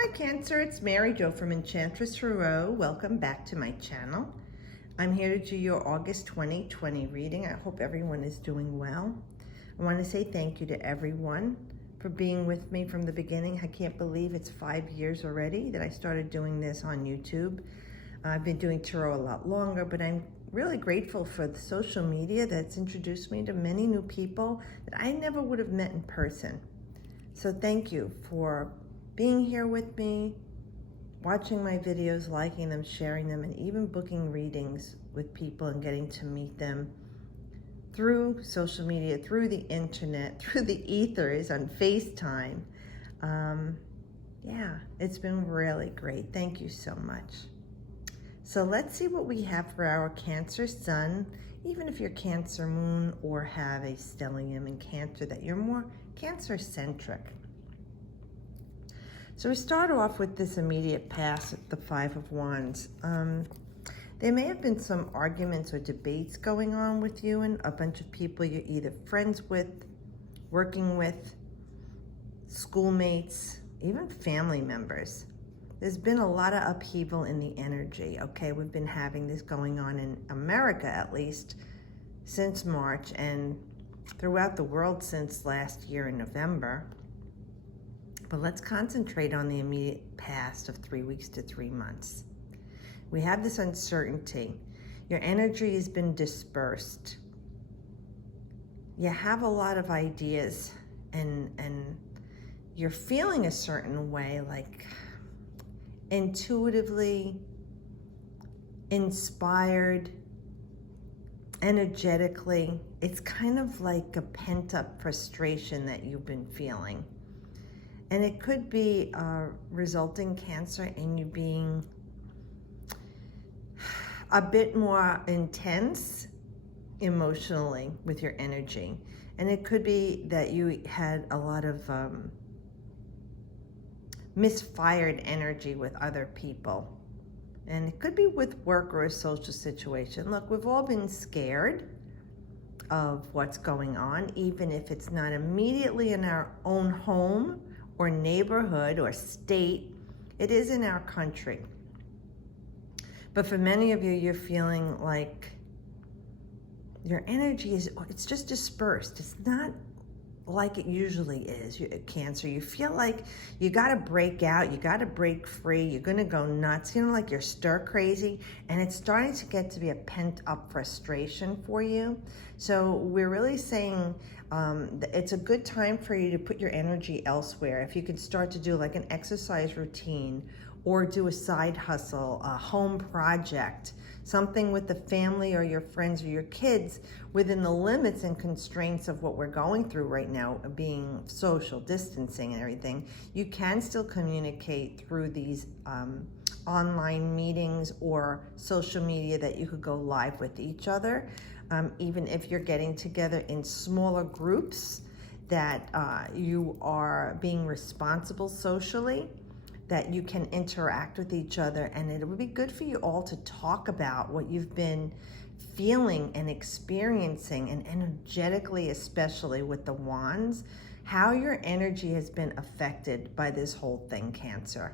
Hi Cancer, it's Mary Jo from Enchantress Tarot. Welcome back to my channel. I'm here to do your August 2020 reading. I hope everyone is doing well. I want to say thank you to everyone for being with me from the beginning. I can't believe it's 5 years already that I started doing this on YouTube. I've been doing tarot a lot longer, but I'm really grateful for the social media that's introduced me to many new people that I never would have met in person. So thank you for being here with me, watching my videos, liking them, sharing them, and even booking readings with people and getting to meet them through social media, through the internet, through the ethers, on FaceTime. Yeah, it's been really great. Thank you so much. So let's see what we have for our Cancer Sun, even if you're Cancer Moon or have a stellium in Cancer, that you're more Cancer-centric. So we start off with this immediate past at the Five of Wands. There may have been some arguments or debates going on with you and a bunch of people you're either friends with, working with, schoolmates, even family members. There's been a lot of upheaval in the energy, okay? We've been having this going on in America, at least, since March and throughout the world since last year in November. But let's concentrate on the immediate past of 3 weeks to 3 months. We have this uncertainty. Your energy has been dispersed. You have a lot of ideas and you're feeling a certain way, like intuitively inspired, energetically. It's kind of like a pent-up frustration that you've been feeling. And it could be resulting, Cancer, in you being a bit more intense emotionally with your energy. And it could be that you had a lot of misfired energy with other people. And it could be with work or a social situation. Look, we've all been scared of what's going on, even if it's not immediately in our own home or neighborhood or state. It is in our country. But for many of you, you're feeling like your energy it's just dispersed. It's not like it usually is, Cancer. You feel like you got to break out, you got to break free, you're going to go nuts, like you're stir crazy, and it's starting to get to be a pent-up frustration for you. So we're really saying it's a good time for you to put your energy elsewhere. If you could start to do like an exercise routine or do a side hustle, a home project, something with the family or your friends or your kids within the limits and constraints of what we're going through right now, being social distancing and everything. You can still communicate through these online meetings or social media that you could go live with each other, even if you're getting together in smaller groups that you are being responsible socially, that you can interact with each other. And it would be good for you all to talk about what you've been feeling and experiencing, and energetically, especially with the wands, how your energy has been affected by this whole thing, Cancer.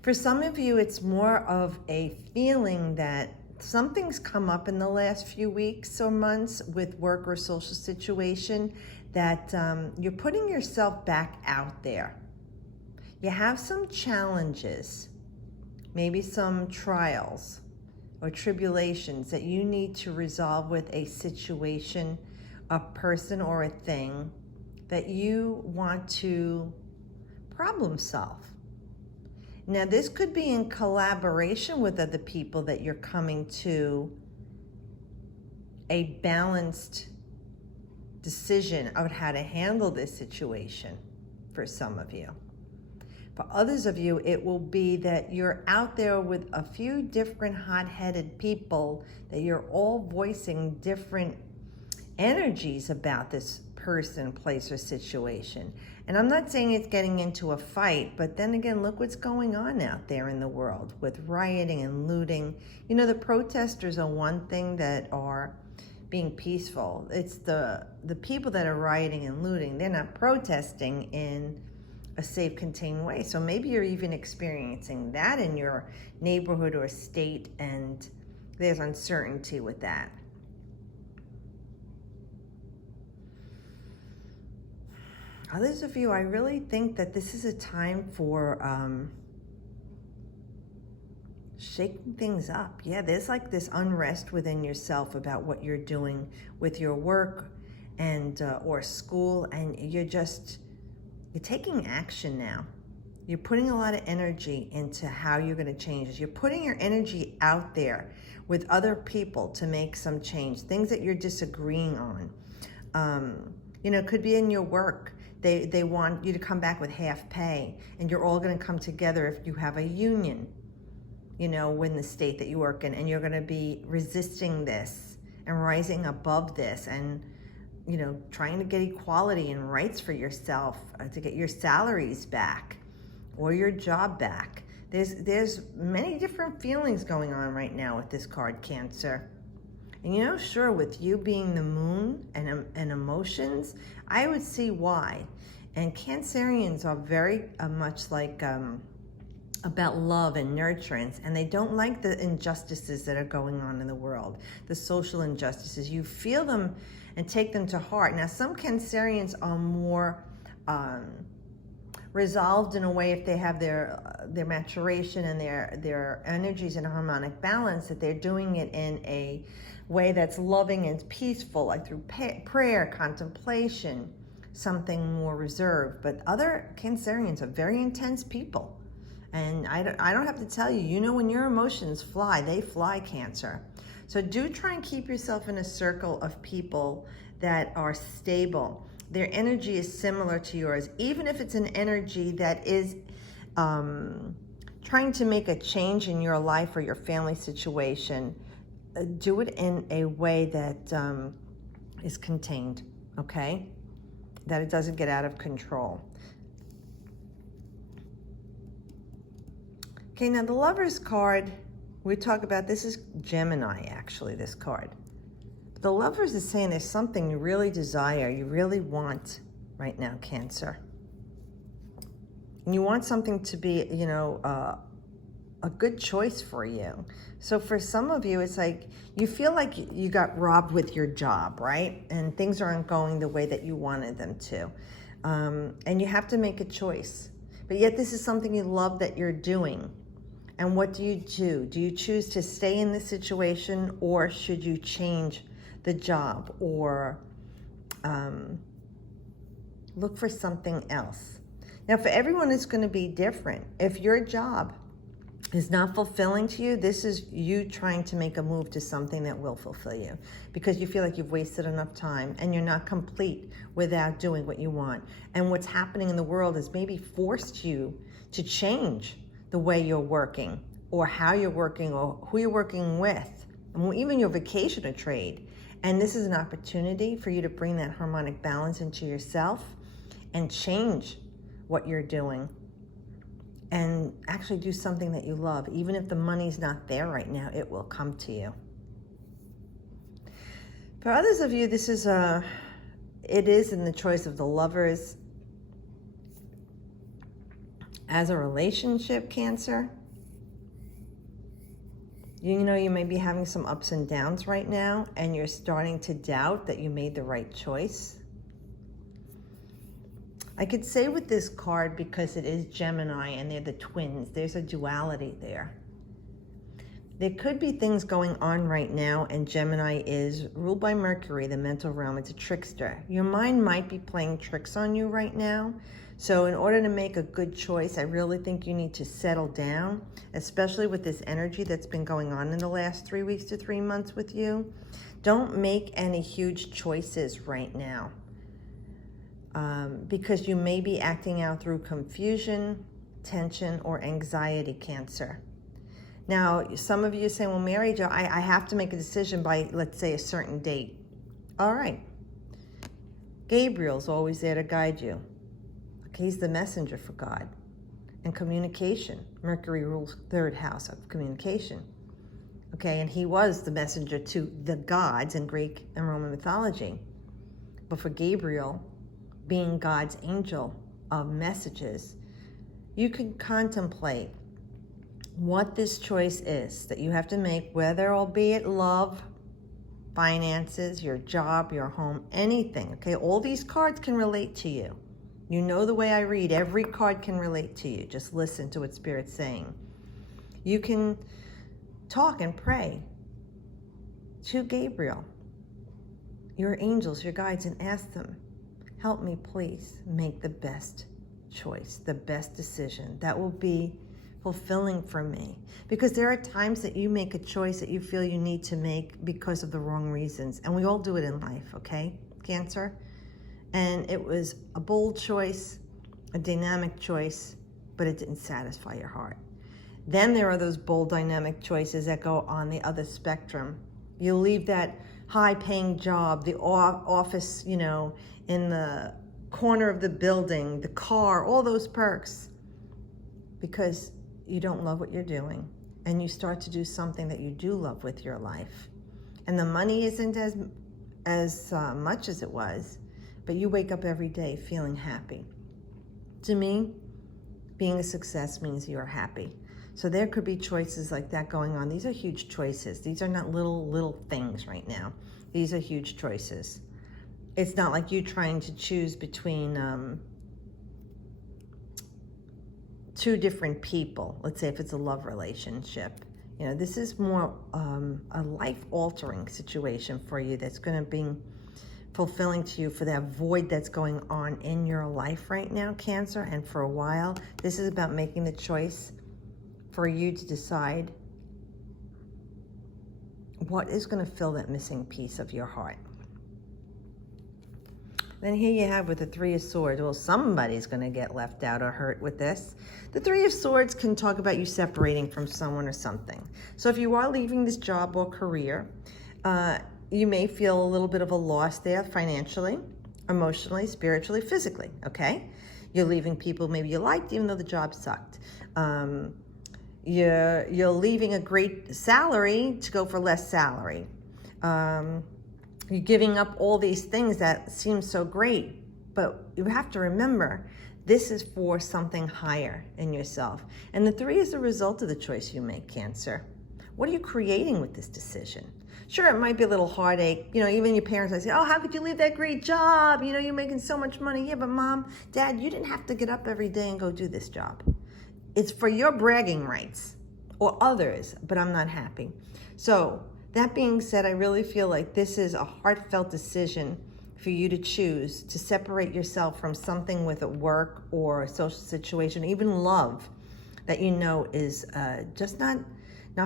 For some of you, it's more of a feeling that something's come up in the last few weeks or months with work or social situation, that you're putting yourself back out there. You have some challenges, maybe some trials or tribulations that you need to resolve with a situation, a person, or a thing that you want to problem solve. Now, this could be in collaboration with other people, that you're coming to a balanced decision of how to handle this situation for some of you. For others of you, it will be that you're out there with a few different hot-headed people, that you're all voicing different energies about this person, place, or situation. And I'm not saying it's getting into a fight, but then again, look what's going on out there in the world with rioting and looting. The protesters are one thing that are being peaceful. It's the people that are rioting and looting. They're not protesting in a safe, contained way. So maybe you're even experiencing that in your neighborhood or state, and there's uncertainty with that. Others of you, I really think that this is a time for shaking things up. Yeah, there's like this unrest within yourself about what you're doing with your work and or school, and you're taking action now. You're putting a lot of energy into how you're going to change this. You're putting your energy out there with other people to make some change, things that you're disagreeing on. It could be in your work. They want you to come back with half pay, and you're all going to come together if you have a union, in the state that you work in, and you're going to be resisting this and rising above this and, trying to get equality and rights for yourself, to get your salaries back or your job back. There's many different feelings going on right now with this card, Cancer. And sure, with you being the moon and emotions, I would see why. And Cancerians are very much like about love and nurturance, and they don't like the injustices that are going on in the world, the social injustices. You feel them and take them to heart. Now, some Cancerians are more resolved in a way, if they have their maturation and their energies in harmonic balance, that they're doing it in a way that's loving and peaceful, like through prayer, contemplation, something more reserved. But other Cancerians are very intense people. And I don't have to tell you, when your emotions fly, they fly, Cancer. So do try and keep yourself in a circle of people that are stable. Their energy is similar to yours, even if it's an energy that is trying to make a change in your life or your family situation. Do it in a way that is contained, okay? That it doesn't get out of control. Okay, now the Lovers card, we talk about, this is Gemini, actually, this card. The Lovers is saying there's something you really desire, you really want right now, Cancer. And you want something to be, a good choice for you. So for some of you, it's like you feel like you got robbed with your job, right? And things aren't going the way that you wanted them to. And you have to make a choice. But yet this is something you love that you're doing. And what do you do? Do you choose to stay in this situation, or should you change the job or look for something else? Now, for everyone, it's going to be different. If your job is not fulfilling to you, this is you trying to make a move to something that will fulfill you, because you feel like you've wasted enough time and you're not complete without doing what you want. And what's happening in the world has maybe forced you to change the way you're working, or how you're working, or who you're working with, and even your vacation or trade. And this is an opportunity for you to bring that harmonic balance into yourself and change what you're doing and actually do something that you love. Even if the money's not there right now, it will come to you. For others of you, this is it is in the choice of the Lovers. As a relationship, Cancer, you may be having some ups and downs right now, and you're starting to doubt that you made the right choice. I could say with this card, because it is Gemini and they're the twins, there's a duality there. There could be things going on right now, and Gemini is ruled by Mercury, the mental realm. It's a trickster. Your mind might be playing tricks on you right now. So in order to make a good choice, I really think you need to settle down, especially with this energy that's been going on in the last 3 weeks to 3 months with you. Don't make any huge choices right now, because you may be acting out through confusion, tension, or anxiety, Cancer. Now, some of you are saying, well, Mary Jo, I have to make a decision by, let's say, a certain date. All right. Gabriel's always there to guide you. He's the messenger for God and communication. Mercury rules third house of communication. Okay, and he was the messenger to the gods in Greek and Roman mythology. But for Gabriel, being God's angel, of messages, you can contemplate what this choice is that you have to make, whether albeit love, finances, your job, your home, anything, okay? All these cards can relate to you. You know the way I read, every card can relate to you. Just listen to what Spirit's saying. You can talk and pray to Gabriel, your angels, your guides, and ask them, help me please make the best choice, the best decision that will be fulfilling for me. Because there are times that you make a choice that you feel you need to make because of the wrong reasons. And we all do it in life, okay, Cancer? And it was a bold choice, a dynamic choice, but it didn't satisfy your heart. Then there are those bold, dynamic choices that go on the other spectrum. You leave that high-paying job, the office, you know, in the corner of the building, the car, all those perks, because you don't love what you're doing, and you start to do something that you do love with your life. And the money isn't as much as it was, but you wake up every day feeling happy. To me, being a success means you're happy. So there could be choices like that going on. These are huge choices. These are not little things right now. These are huge choices. It's not like you trying to choose between two different people. Let's say if it's a love relationship. You know, this is more a life-altering situation for you that's going to be fulfilling to you for that void that's going on in your life right now, Cancer. And for a while, this is about making the choice for you to decide what is going to fill that missing piece of your heart. Then here you have with the Three of Swords. Well, somebody's going to get left out or hurt with this. The Three of Swords can talk about you separating from someone or something. So if you are leaving this job or career, you may feel a little bit of a loss there financially, emotionally, spiritually, physically, okay? You're leaving people maybe you liked even though the job sucked. You're leaving a great salary to go for less salary. You're giving up all these things that seem so great, but you have to remember, this is for something higher in yourself. And the 3 is the result of the choice you make, Cancer. What are you creating with this decision? Sure, it might be a little heartache. You know, even your parents might say, oh, how could you leave that great job? You know, you're making so much money. Yeah, but Mom, Dad, you didn't have to get up every day and go do this job. It's for your bragging rights or others, but I'm not happy. So that being said, I really feel like this is a heartfelt decision for you to choose to separate yourself from something with a work or a social situation, even love, that you know is just not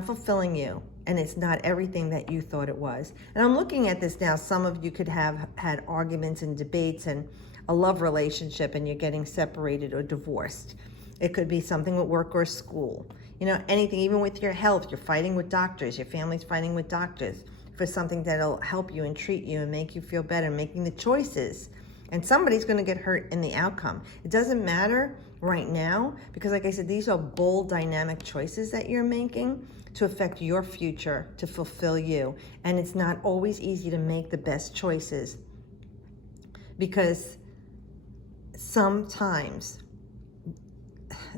fulfilling you, and it's not everything that you thought it was. And I'm looking at this now. Some of you could have had arguments and debates and a love relationship, and you're getting separated or divorced. It could be something with work or school. You know, anything, even with your health, you're fighting with doctors, your family's fighting with doctors for something that'll help you and treat you and make you feel better, making the choices. And somebody's going to get hurt in the outcome. It doesn't matter right now, because like I said, these are bold, dynamic choices that you're making to affect your future, to fulfill you. And it's not always easy to make the best choices, because sometimes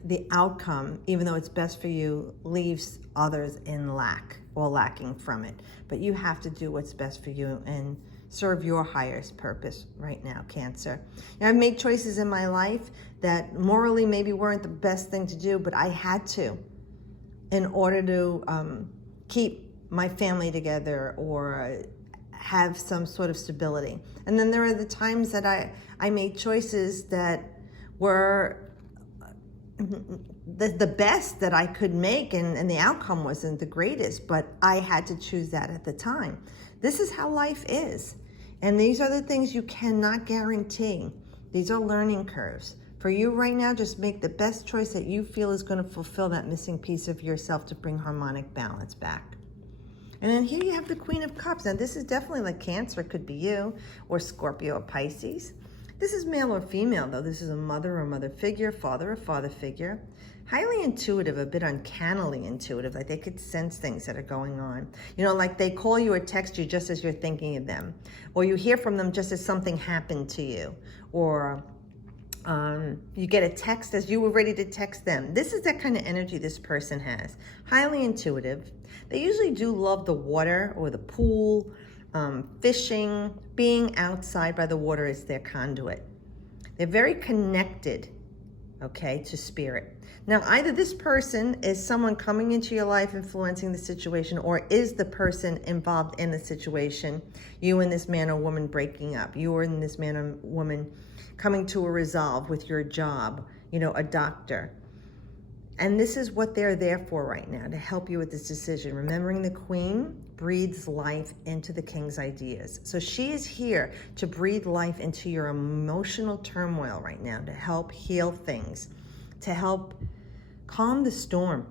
the outcome, even though it's best for you, leaves others in lack or lacking from it. But you have to do what's best for you and serve your highest purpose right now, Cancer. Now, I've made choices in my life that morally maybe weren't the best thing to do, but I had to in order to keep my family together or have some sort of stability. And then there are the times that I made choices that were the best that I could make, and the outcome wasn't the greatest, but I had to choose that at the time. This is how life is. And these are the things you cannot guarantee. These are learning curves. For you right now, just make the best choice that you feel is going to fulfill that missing piece of yourself to bring harmonic balance back. And then here you have the Queen of Cups. Now this is definitely like Cancer. It could be you, or Scorpio or Pisces. This is male or female, though. This is a mother or mother figure, father or father figure. Highly intuitive, a bit uncannily intuitive, like they could sense things that are going on. You know, like they call you or text you just as you're thinking of them. Or you hear from them just as something happened to you. Or You get a text as you were ready to text them. This is that kind of energy this person has. Highly intuitive. They usually do love the water or the pool, fishing, being outside by the water is their conduit. They're very connected, okay, to spirit. Now, either this person is someone coming into your life influencing the situation, or is the person involved in the situation, you and this man or woman breaking up, you and this man or woman coming to a resolve with your job, you know, a doctor. And this is what they're there for right now, to help you with this decision. Remembering the queen breathes life into the king's ideas. So she is here to breathe life into your emotional turmoil right now, to help heal things, to help calm the storm,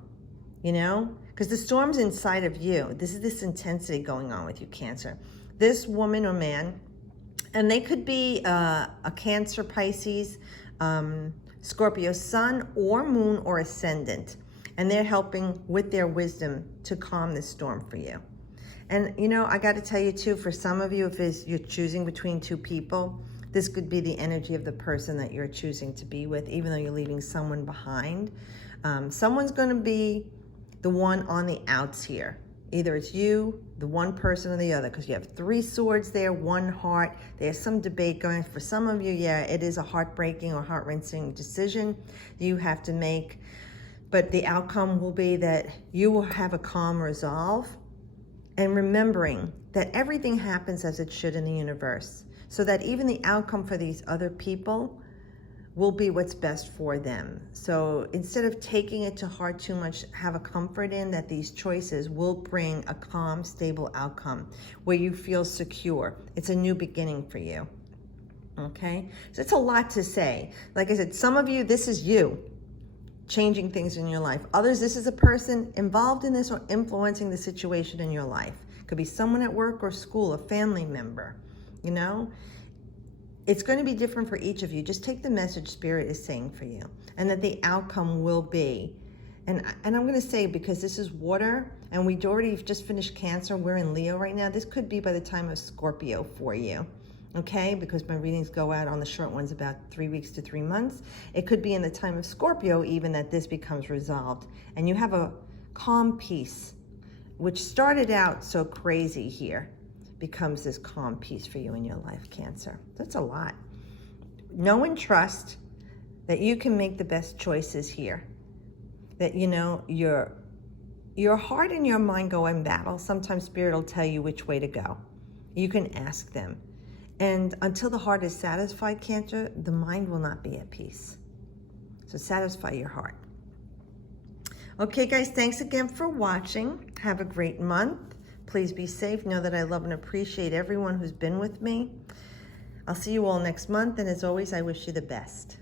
you know? Because the storm's inside of you. This is this intensity going on with you, Cancer. This woman or man, and they could be a Cancer, Pisces, Scorpio, sun or moon or ascendant. And they're helping with their wisdom to calm this storm for you. And, you know, I got to tell you, too, for some of you, if you're choosing between two people, this could be the energy of the person that you're choosing to be with, even though you're leaving someone behind. Someone's going to be the one on the outs here. Either it's you, the one person, or the other, because you have 3 swords there, 1 heart. There's some debate going. For some of you, yeah, it is a heartbreaking or heart-wrenching decision you have to make. But the outcome will be that you will have a calm resolve, and remembering that everything happens as it should in the universe, so that even the outcome for these other people will be what's best for them. So instead of taking it to heart too much, have a comfort in that these choices will bring a calm, stable outcome where you feel secure. It's a new beginning for you, okay? So it's a lot to say. Like I said, some of you, this is you changing things in your life. Others, this is a person involved in this or influencing the situation in your life. Could be someone at work or school, a family member, you know? It's going to be different for each of you. Just take the message Spirit is saying for you, and that the outcome will be. And I'm going to say, because this is water, and we'd already just finished Cancer, we're in Leo right now, this could be by the time of Scorpio for you, okay? Because my readings go out on the short ones about 3 weeks to 3 months. It could be in the time of Scorpio even that this becomes resolved, and you have a calm peace, which started out so crazy here, becomes this calm peace for you in your life, Cancer. That's a lot. Know and trust that you can make the best choices here. That, you know, your heart and your mind go in battle. Sometimes Spirit will tell you which way to go. You can ask them. And until the heart is satisfied, Cancer, the mind will not be at peace. So satisfy your heart. Okay, guys, thanks again for watching. Have a great month. Please be safe. Know that I love and appreciate everyone who's been with me. I'll see you all next month. And as always, I wish you the best.